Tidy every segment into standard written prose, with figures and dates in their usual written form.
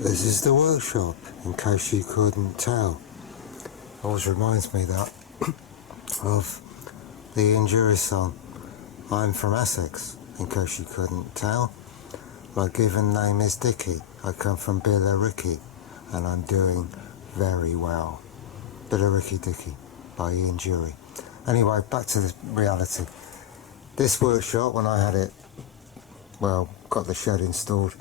This is the workshop, in case you couldn't tell. Always reminds me that of the Ian Dury song, I'm from Essex, in case you couldn't tell. My given name is Dickie, I come from Billericay, and I'm doing very well. Billericay Dickie, by Ian Dury. Anyway, back to the reality. This workshop, when I had it, got the shed installed,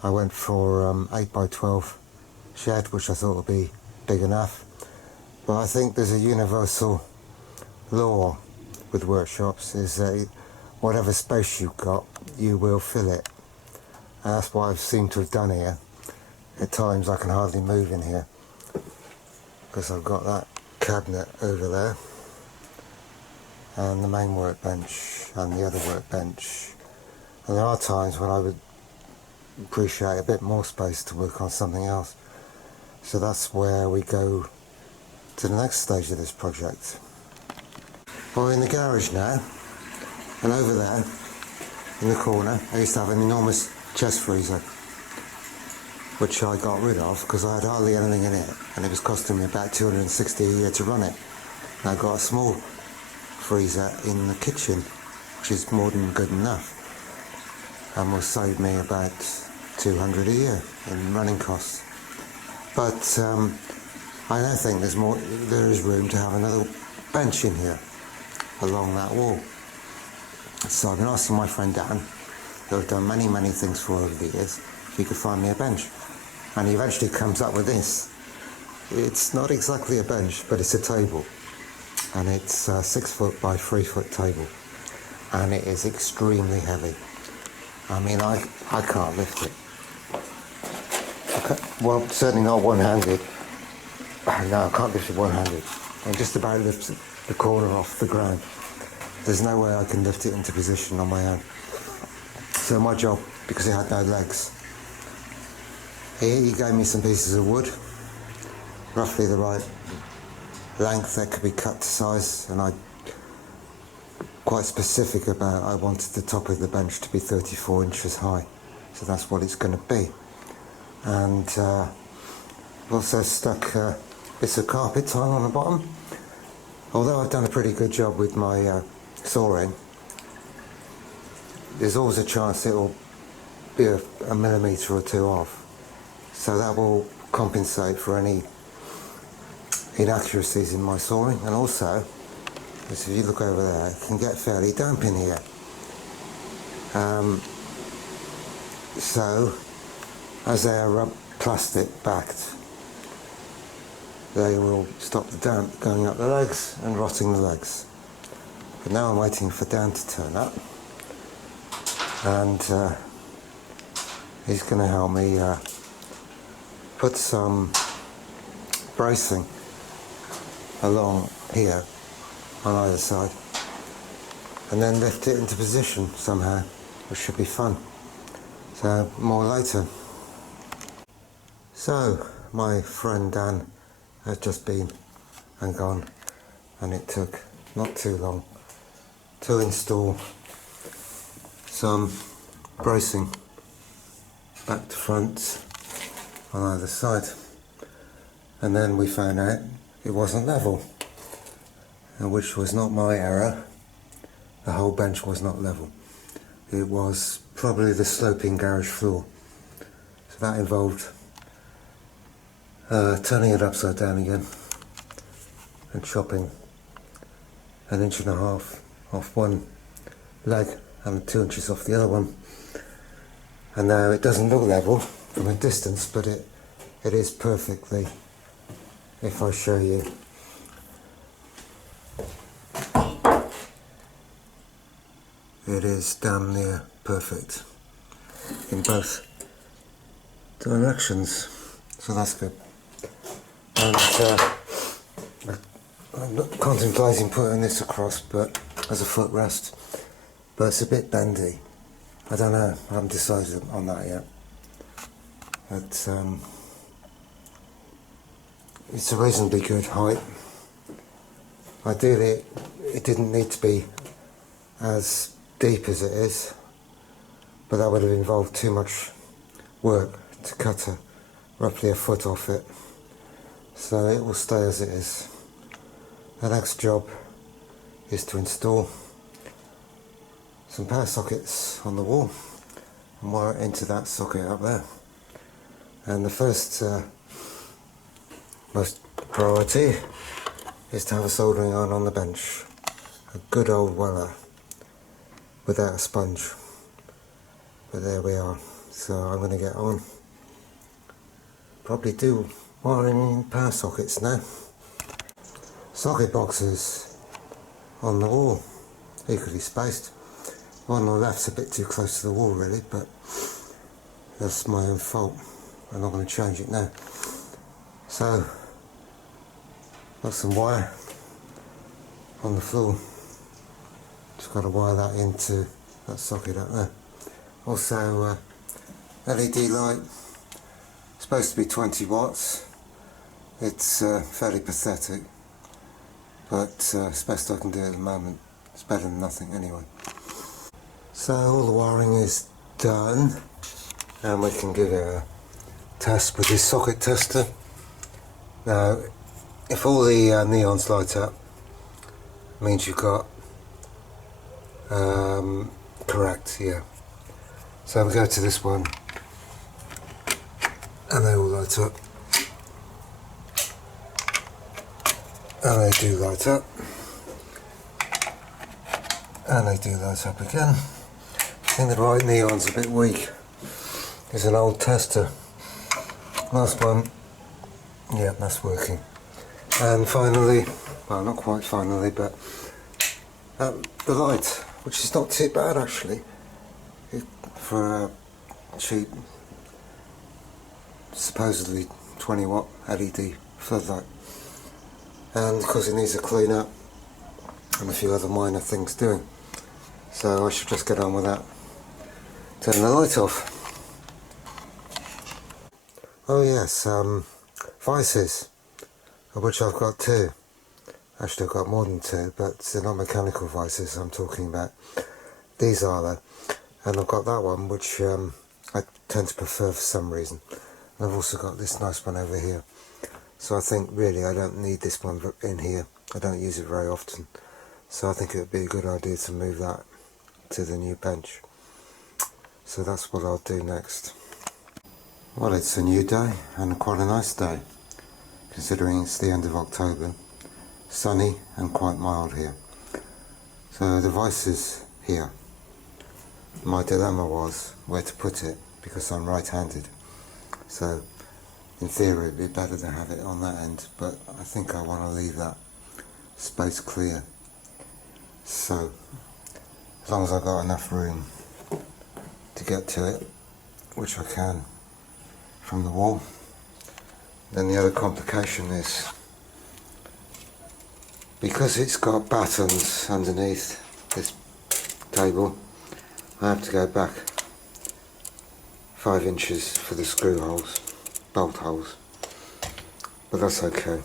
I went for 8x12 shed, which I thought would be big enough. But I think there's a universal law with workshops, is that whatever space you've got, you will fill it. And that's what I've seemed to have done here. At times I can hardly move in here, because I've got that cabinet over there, and the main workbench, and the other workbench. And there are times when I would appreciate a bit more space to work on something else. So that's where we go to the next stage of this project. We're in the garage now, and over there in the corner I used to have an enormous chest freezer, which I got rid of because I had hardly anything in it, and it was costing me about $260 a year to run it. And I got a small freezer in the kitchen, which is more than good enough, and will save me about $200 a year in running costs. But I now think there is room to have another bench in here along that wall. So I've been asking my friend Dan, who I've done many things for over the years, if he could find me a bench. And he eventually comes up with this. It's not exactly a bench, but it's a table. And it's a 6 foot by 3 foot table. And it is extremely heavy. I mean, I can't lift it. Well, certainly not one-handed. No, I can't lift it one-handed. I just about lift the corner off the ground. There's no way I can lift it into position on my own. So my job, because it had no legs, he gave me some pieces of wood, roughly the right length that could be cut to size, and I quite specific about I wanted the top of the bench to be 34 inches high, so that's what it's going to be. And I've also stuck bits of carpet tile on the bottom. Although I've done a pretty good job with my sawing, there's always a chance it will be a millimetre or two off, so that will compensate for any inaccuracies in my sawing. And also, if you look over there, it can get fairly damp in here. So, as they are plastic backed, they will stop the damp going up the legs and rotting the legs. But now I'm waiting for Dan to turn up, and he's going to help me put some bracing along here on either side, and then lift it into position somehow, which should be fun. So more later. So my friend Dan has just been and gone, and it took not too long to install some bracing back to front on either side. And then we found out it wasn't level, which was not my error. The whole bench was not level. It was probably the sloping garage floor. So that involved turning it upside down again and chopping 1.5 inches off one leg and 2 inches off the other one. And now it doesn't look level from a distance, but it is perfectly, if I show you. It is damn near perfect in both directions, so that's good. And I'm not contemplating putting this across, but as a footrest, but it's a bit bendy. I don't know, I haven't decided on that yet. But it's a reasonably good height. Ideally, it didn't need to be as deep as it is, but that would have involved too much work to cut roughly a foot off it, so it will stay as it is. The next job is to install some power sockets on the wall and wire it into that socket up there. And the first most priority is to have a soldering iron on the bench, a good old Weller without a sponge. But there we are. So I'm going to get on. Probably do wiring in power sockets now. Socket boxes on the wall, equally spaced. One on the left's a bit too close to the wall really, but that's my own fault. I'm not going to change it now. So, got some wire on the floor. Just got to wire that into that socket up there. Also, LED light, supposed to be 20 watts. It's fairly pathetic, but it's best I can do at the moment. It's better than nothing anyway. So all the wiring is done, and we can give it a test with this socket tester. Now, if all the neons light up, means you've got correct, yeah. So we go to this one, and they all light up, and they do light up, and they do light up again. I think the right neon's a bit weak. It's an old tester. Last one, yeah, that's working. And finally, well, not quite finally, but the light, which is not too bad actually, for a cheap, supposedly 20 watt LED floodlight. And because it needs a clean up and a few other minor things doing, so I should just get on with that. Turn the light off. Oh yes, vices, of which I've got two. Actually I've got more than two, but they're not mechanical vices I'm talking about. These are though. And I've got that one, which I tend to prefer for some reason. And I've also got this nice one over here. So I think really I don't need this one in here. I don't use it very often. So I think it would be a good idea to move that to the new bench. So that's what I'll do next. Well, it's a new day, and quite a nice day, considering it's the end of October. Sunny and quite mild here. So the vice is here. My dilemma was where to put it, because I'm right-handed. So in theory it'd be better to have it on that end, but I think I want to leave that space clear. So as long as I've got enough room to get to it, which I can from the wall. Then the other complication is, because it's got battens underneath this table, I have to go back 5 inches for the screw holes, bolt holes, but that's okay.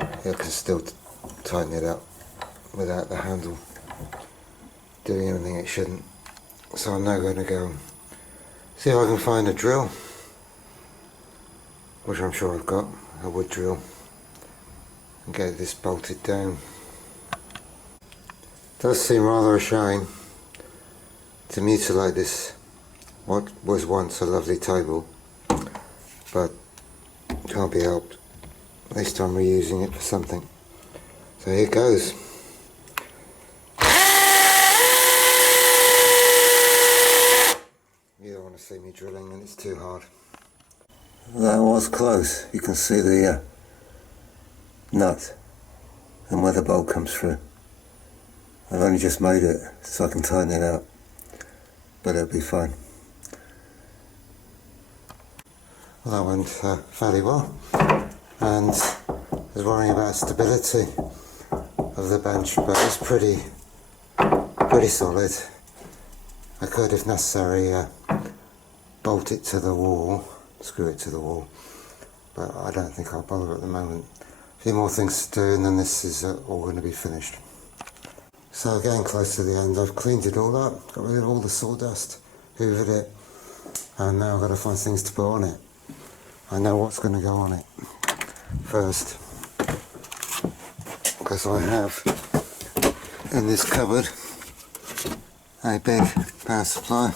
I can still tighten it up without the handle doing anything it shouldn't. So I'm now going to go see if I can find a drill, which I'm sure I've got, a wood drill, and get this bolted down. It does seem rather a shame to mutilate this, what was once a lovely table, but can't be helped. At least I'm reusing it for something. So here goes. You don't want to see me drilling and it's too hard. That was close. You can see the nut and where the bolt comes through. I've only just made it so I can tighten it out, but it'll be fine. Well, that went fairly well, and I was worrying about stability of the bench, but it's pretty solid. I could, if necessary, bolt it to the wall, screw it to the wall, but I don't think I'll bother at the moment. A few more things to do and then this is all going to be finished. So getting close to the end, I've cleaned it all up, got rid of all the sawdust, hoovered it, and now I've got to find things to put on it. I know what's going to go on it first, because I have in this cupboard a big power supply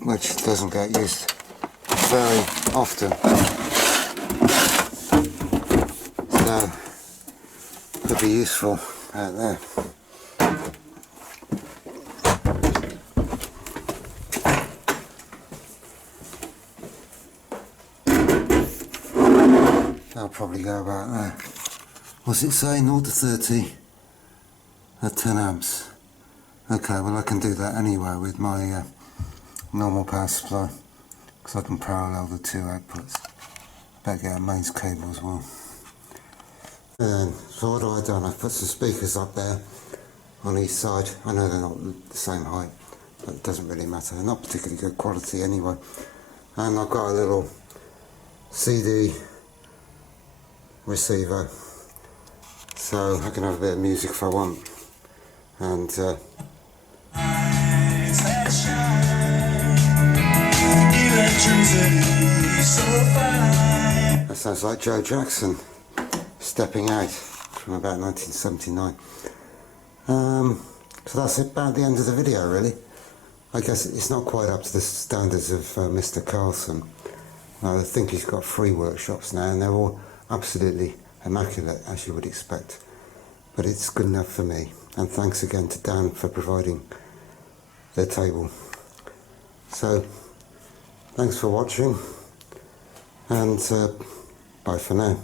which doesn't get used very often, so could be useful out there. I'll probably go about there. What's it say? 0 to 30 at 10 amps. Okay, well I can do that anyway with my normal power supply, because I can parallel the two outputs. Better get a mains cable as well. And so what have I done? I've put some speakers up there on each side. I know they're not the same height, but it doesn't really matter. They're not particularly good quality anyway. And I've got a little CD receiver, so I can have a bit of music if I want. And that sounds like Joe Jackson stepping out from about 1979. So that's about the end of the video, really. I guess it's not quite up to the standards of Mr. Carlson. I think he's got 3 workshops now, and they're all absolutely immaculate, as you would expect. But it's good enough for me. And thanks again to Dan for providing the table. So, thanks for watching, and bye for now.